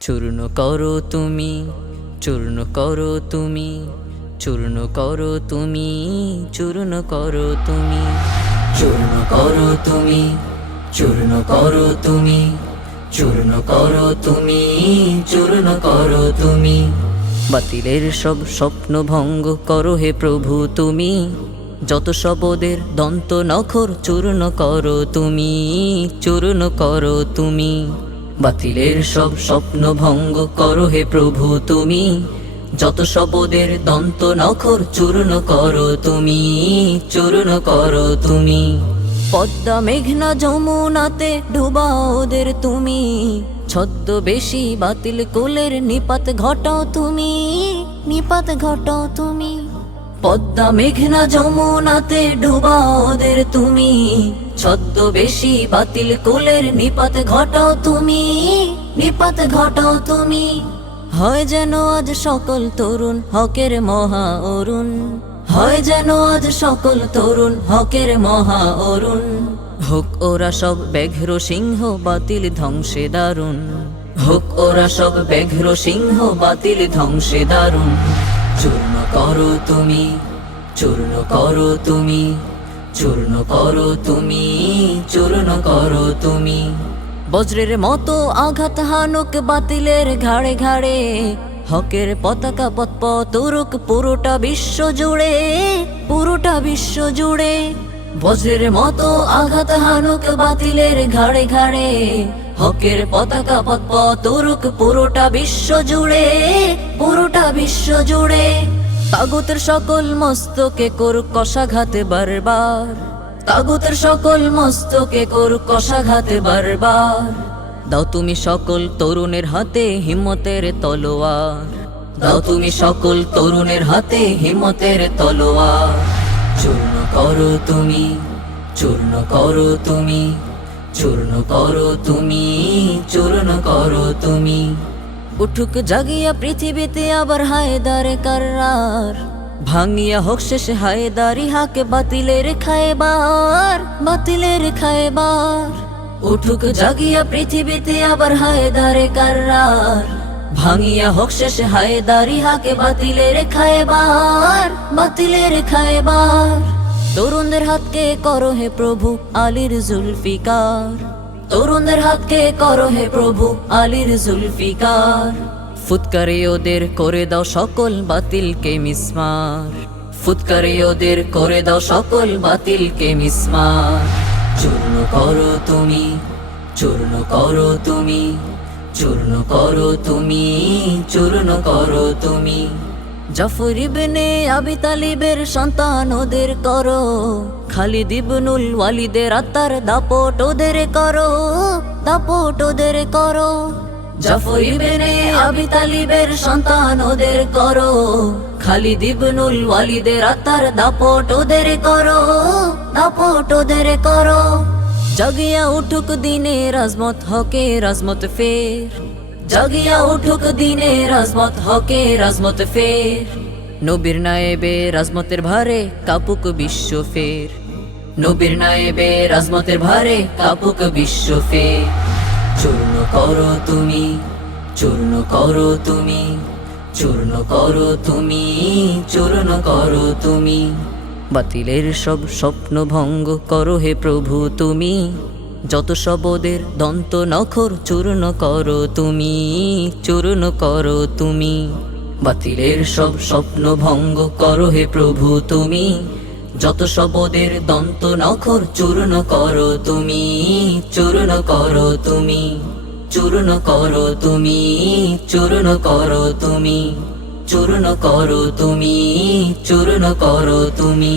চূর্ণ করো তুমি, চূর্ণ করো তুমি, চূর্ণ করো তুমি, চূর্ণ করো তুমি, চূর্ণ করো তুমি, চূর্ণ করো তুমি, চূর্ণ করো তুমি, চূর্ণ করো তুমি। বাতিলের সব স্বপ্ন ভঙ্গ করো হে প্রভু তুমি, যত শবদের দন্ত নখর চূর্ণ করো তুমি, চূর্ণ করো তুমি। বাতিলের সব স্বপ্ন ভঙ্গ করো হে প্রভু তুমি, যত শবদের দন্ত নখর চূর্ণ করো তুমি, চূর্ণ করো তুমি। পদ্মা মেঘনা যমুনাতে ডুবা ওদের তুমি, ছদ্মবেশী বাতিল কোলের নিপাত ঘটাও তুমি, নিপাত ঘটাও তুমি। পদ্মা মেঘনা যমুনাতে ডুবা ওদের তুমি, ছদ্মবেশী বাতিল কোলের নিপাত ঘটাও তুমি, নিপাত ঘটাও তুমি। হয় যেন আজ সকল তরুণ হকের মহা অরুণ, হয় যেন আজ সকল তরুণ হকের মহা অরুণ। হোক ওরা সব ব্যাঘ্র সিংহ বাতিল ধ্বংসে দারুণ, হোক ওরা সব ব্যাঘ্র সিংহ বাতিল ধ্বংসে দারুণ। চূর্ণ করো তুমি, চূর্ণ করো তুমি, চূর্ণ করো তুমি, চূর্ণ করো তুমি। বজ্রের মতো আঘাত হানুক বাতিলের ঘাড়ে ঘাড়ে, হকের পতাকা পথ উড়ুক পুরোটা বিশ্ব জুড়ে, পুরোটা বিশ্ব জুড়ে। বজ্রের মতো আঘাত হানুক বাতিলের ঘাড়ে ঘাড়ে, হকের পতাকা পথ উড়ুক পুরোটা বিশ্ব জুড়ে, পুরোটা বিশ্ব জুড়ে। তাগুতের সকল মস্তকে করুক কষাঘাতে বারবার, তাগুতের সকল মস্তকে করুক কষাঘাতে বারবার। দাও তুমি সকল তরুণের হাতে হিম্মতের তলোয়ার, দাও তুমি সকল তরুণের হাতে হিম্মতের তলোয়ার। চূর্ণ করো তুমি, চূর্ণ করো তুমি, চূর্ণ করো তুমি, চূর্ণ করো তুমি। উঠুক জাগিয়া পৃথিবীতে আবার হায়দারে কাররার, ভাঙিয়া হোক শেষে হায়দারি হাকে বাতিলের খায়বার, বাতিলের খায়বার। উঠুক জাগিয়া পৃথিবীতে আবার হায়দারে কাররার, ভাঙিয়া হোক শেষে হায়দারি হাকে বাতিলের খায়বার, বাতিলের খায়বার। তরুণদের হাতকে করো হে প্রভু আলীর জুলফিকার, তরুণদের হাতকে করো হে প্রভু আলীর জুলফিকার। ফুৎকারে ওদের করে দাও সকল বাতিলকে মিসমার, ফুৎকারে ওদের করে দাও সকল বাতিলকে মিসমার। চূর্ণ করো তুমি, চূর্ণ করো তুমি, চূর্ণ করো তুমি, চূর্ণ করো তুমি। জাফর ইবনে আবি তালিবের সন্তান ওদের করো, খালিদ ইবনুল ওয়ালিদের আত্মার দাপট ওদের করো, দাপট ওদের করো। জাফর ইবনে আবি তালিবের সন্তান ওদের করো, খালিদ ইবনুল ওয়ালিদের আত্মার দাপট ওদের করো, দাপট ওদের করো। জাগিয়া উঠুক দিনে রাজমত হকে রাজমত ফের, জাগিয়া উঠুক দিনে রাজমত হকে রাজমত ফের। নবীর নায়েবে রাজমতের ভারে কাপুক বিশ্ব ফের, নবীর নায়েবে রাজমতের ভারে কাপুক বিশ্ব ফের। চূর্ণ করো তুমি, চূর্ণ করো তুমি, চূর্ণ করো তুমি, চূর্ণ করো তুমি। বাতিলের সব স্বপ্ন ভঙ্গ করো হে প্রভু তুমি, যত শবদের দন্ত নখর চূর্ণ করো তুমি, চূর্ণ করো তুমি। বাতিলের সব স্বপ্ন ভঙ্গ করো হে প্রভু তুমি, যত শবদের দন্ত নখর চূর্ণ করো তুমি, চূর্ণ করো তুমি, চূর্ণ করো তুমি, চূর্ণ করো তুমি, চূর্ণ করো তুমি, চূর্ণ করো তুমি।